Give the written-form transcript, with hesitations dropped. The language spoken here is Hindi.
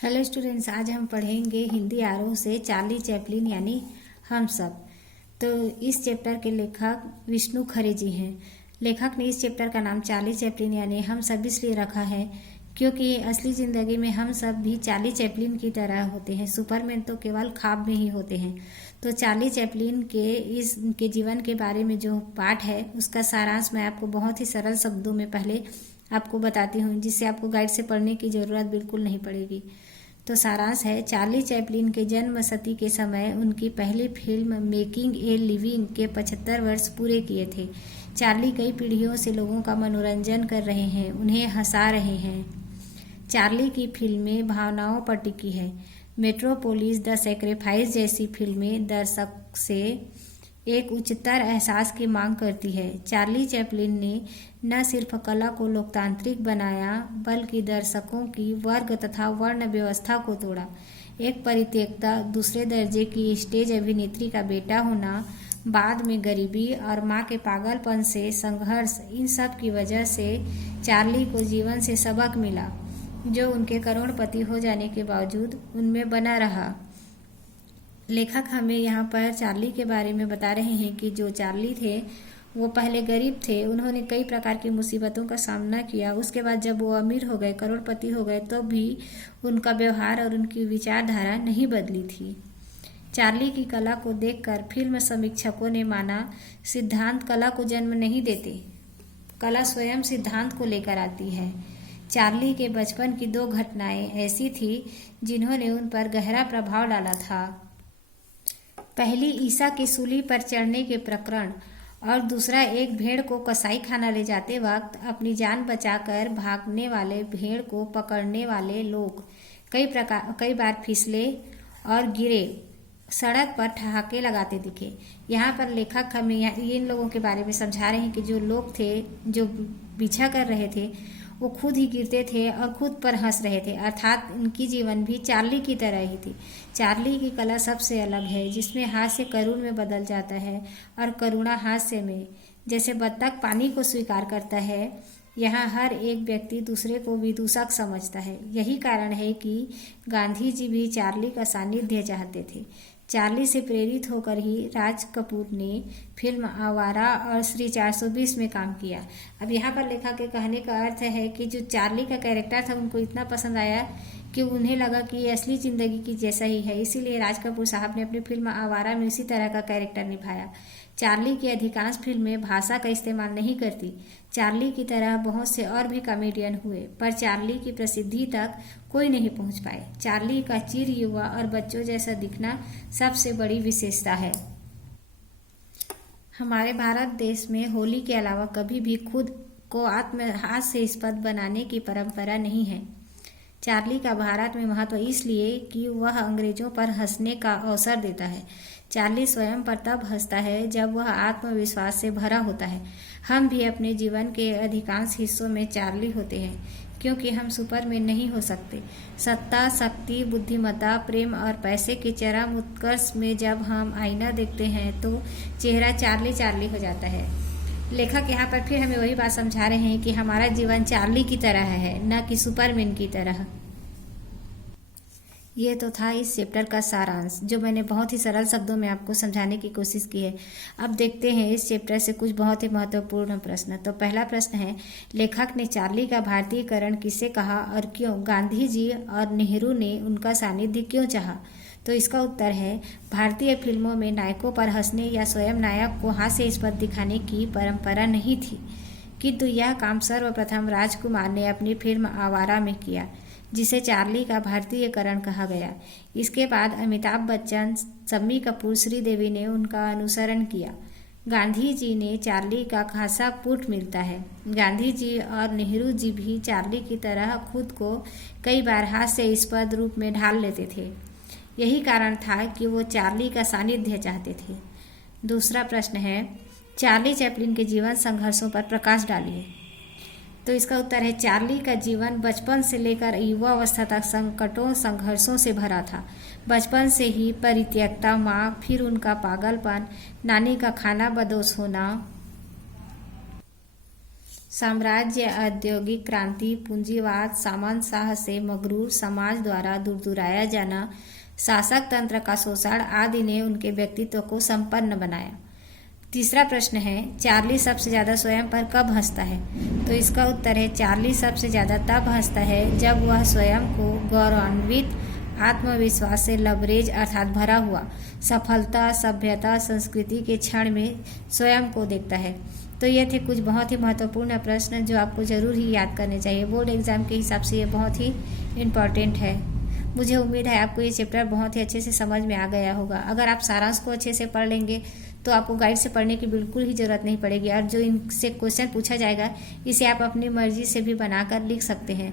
हेलो स्टूडेंट्स, आज हम पढ़ेंगे हिंदी आरोह से चार्ली चैपलिन यानी हम सब। तो इस चैप्टर के लेखक विष्णु खरे जी हैं। लेखक ने इस चैप्टर का नाम चार्ली चैपलिन यानी हम सब इसलिए रखा है क्योंकि असली ज़िंदगी में हम सब भी चार्ली चैपलिन की तरह होते हैं। सुपरमैन तो केवल ख्वाब में ही होते हैं। तो चार्ली चैपलिन के जीवन के बारे में जो पाठ है उसका सारांश मैं आपको बहुत ही सरल शब्दों में पहले आपको बताती हूँ, जिससे आपको गाइड से पढ़ने की ज़रूरत बिल्कुल नहीं पड़ेगी। तो सारांश है, चार्ली चैपलिन के जन्म शती के समय उनकी पहली फिल्म मेकिंग ए लिविंग के 75 वर्ष पूरे किए थे। चार्ली कई पीढ़ियों से लोगों का मनोरंजन कर रहे हैं, उन्हें हंसा रहे हैं। चार्ली की फिल्में भावनाओं पर टिकी है। मेट्रोपोलिस, द सैक्रिफाइस जैसी फिल्में दर्शक से एक उच्चतर एहसास की मांग करती है। चार्ली चैपलिन ने न सिर्फ कला को लोकतांत्रिक बनाया बल्कि दर्शकों की वर्ग तथा वर्ण व्यवस्था को तोड़ा। एक परित्यक्ता, दूसरे दर्जे की स्टेज अभिनेत्री का बेटा होना, बाद में गरीबी और माँ के पागलपन से संघर्ष, इन सब की वजह से चार्ली को जीवन से सबक मिला जो उनके करोड़पति हो जाने के बावजूद उनमें बना रहा। लेखक हमें यहाँ पर चार्ली के बारे में बता रहे हैं कि जो चार्ली थे वो पहले गरीब थे। उन्होंने कई प्रकार की मुसीबतों का सामना किया। उसके बाद जब वो अमीर हो गए, करोड़पति हो गए, तो भी उनका व्यवहार और उनकी विचारधारा नहीं बदली थी। चार्ली की कला को देखकर फिल्म समीक्षकों ने माना, सिद्धांत कला को जन्म नहीं देते, कला स्वयं सिद्धांत को लेकर आती है। चार्ली के बचपन की 2 घटनाएं ऐसी थी जिन्होंने उन पर गहरा प्रभाव डाला था। पहली ईसा की सूली पर चढ़ने के प्रकरण और दूसरा एक भेड़ को कसाई खाना ले जाते वक्त अपनी जान बचाकर भागने वाले भेड़ को पकड़ने वाले लोग कई बार फिसले और गिरे, सड़क पर ठहाके लगाते दिखे। यहाँ पर लेखक हमें इन लोगों के बारे में समझा रहे हैं कि जो लोग थे जो पीछा कर रहे थे वो खुद ही गिरते थे और खुद पर हंस रहे थे, अर्थात उनकी जीवन भी चार्ली की तरह ही थी। चार्ली की कला सबसे अलग है, जिसमें हास्य करुण में बदल जाता है और करुणा हास्य में। जैसे बत्तख पानी को स्वीकार करता है, यहाँ हर एक व्यक्ति दूसरे को विदूषक समझता है। यही कारण है कि गांधी जी भी चार्ली का सानिध्य चाहते थे। चार्ली से प्रेरित होकर ही राज कपूर ने फिल्म आवारा और श्री 420 में काम किया। अब यहाँ पर लेखक के कहने का अर्थ है कि जो चार्ली का कैरेक्टर था उनको इतना पसंद आया कि उन्हें लगा कि ये असली ज़िंदगी की जैसा ही है, इसीलिए राज कपूर साहब ने अपनी फिल्म आवारा में उसी तरह का कैरेक्टर निभाया। चार्ली की अधिकांश फिल्में भाषा का इस्तेमाल नहीं करती। चार्ली की तरह बहुत से और भी कॉमेडियन हुए, पर चार्ली की प्रसिद्धि तक कोई नहीं पहुंच पाए। चार्ली का चिर युवा और बच्चों जैसा दिखना सबसे बड़ी विशेषता है। हमारे भारत देश में होली के अलावा कभी भी खुद को हास्यास्पद बनाने की परंपरा नहीं है। चार्ली का भारत में महत्व इसलिए कि वह अंग्रेजों पर हंसने का अवसर देता है। चार्ली स्वयं पर तब हंसता है जब वह आत्मविश्वास से भरा होता है। हम भी अपने जीवन के अधिकांश हिस्सों में चार्ली होते हैं, क्योंकि हम सुपरमैन नहीं हो सकते। सत्ता, शक्ति, बुद्धिमत्ता, प्रेम और पैसे के चरम उत्कर्ष में जब हम आईना देखते हैं तो चेहरा चार्ली चार्ली हो जाता है। लेखक यहाँ पर फिर हमें वही बात समझा रहे हैं कि हमारा जीवन चार्ली की तरह है, न कि सुपरमैन की तरह। ये तो था इस चैप्टर का सारांश, जो मैंने बहुत ही सरल शब्दों में आपको समझाने की कोशिश की है। अब देखते हैं इस चैप्टर से कुछ बहुत ही महत्वपूर्ण प्रश्न। तो पहला प्रश्न है, लेखक ने चार्ली का भारतीयकरण किसे कहा और क्यों? गांधी जी और नेहरू ने उनका सानिध्य क्यों चाहा? तो इसका उत्तर है, भारतीय फिल्मों में नायकों पर हंसने या स्वयं नायक को हास्यास्पद दिखाने की परंपरा नहीं थी, किंतु यह काम सर्वप्रथम राजकुमार ने अपनी फिल्म आवारा में किया, जिसे चार्ली का भारतीयकरण कहा गया। इसके बाद अमिताभ बच्चन, शम्मी कपूर, श्रीदेवी ने उनका अनुसरण किया। गांधी जी ने चार्ली का खासा पुट मिलता है। गांधी जी और नेहरू जी भी चार्ली की तरह खुद को कई बार हास्यास्पद रूप में ढाल लेते थे। यही कारण था कि वो चार्ली का सानिध्य चाहते थे। दूसरा प्रश्न है, चार्ली चैपलिन के जीवन संघर्षों पर प्रकाश डालिए। तो इसका उत्तर है, चार्ली का जीवन बचपन से लेकर युवावस्था तक संकटों संघर्षों से भरा था। बचपन से ही परित्यक्ता माँ, फिर उनका पागलपन, नानी का खाना बदोश होना, साम्राज्य, औद्योगिक क्रांति, पूंजीवाद, सामंतशाह से मगरूर समाज द्वारा दुराया जाना, शासक तंत्र का शोषण आदि ने उनके व्यक्तित्व को संपन्न बनाया। तीसरा प्रश्न है, चार्ली सबसे ज्यादा स्वयं पर कब हंसता है? तो इसका उत्तर है, चार्ली सबसे ज्यादा तब हंसता है जब वह स्वयं को गौरवान्वित, आत्मविश्वास से लबरेज अर्थात भरा हुआ, सफलता, सभ्यता, संस्कृति के क्षण में स्वयं को देखता है। तो ये थे कुछ बहुत ही महत्वपूर्ण प्रश्न जो आपको जरूर ही याद करने चाहिए। बोर्ड एग्जाम के हिसाब से ये बहुत ही इम्पॉर्टेंट है। मुझे उम्मीद है आपको ये चैप्टर बहुत ही अच्छे से समझ में आ गया होगा। अगर आप सारांश को अच्छे से पढ़ लेंगे तो आपको गाइड से पढ़ने की बिल्कुल ही जरूरत नहीं पड़ेगी, और जो इनसे क्वेश्चन पूछा जाएगा इसे आप अपनी मर्जी से भी बनाकर लिख सकते हैं।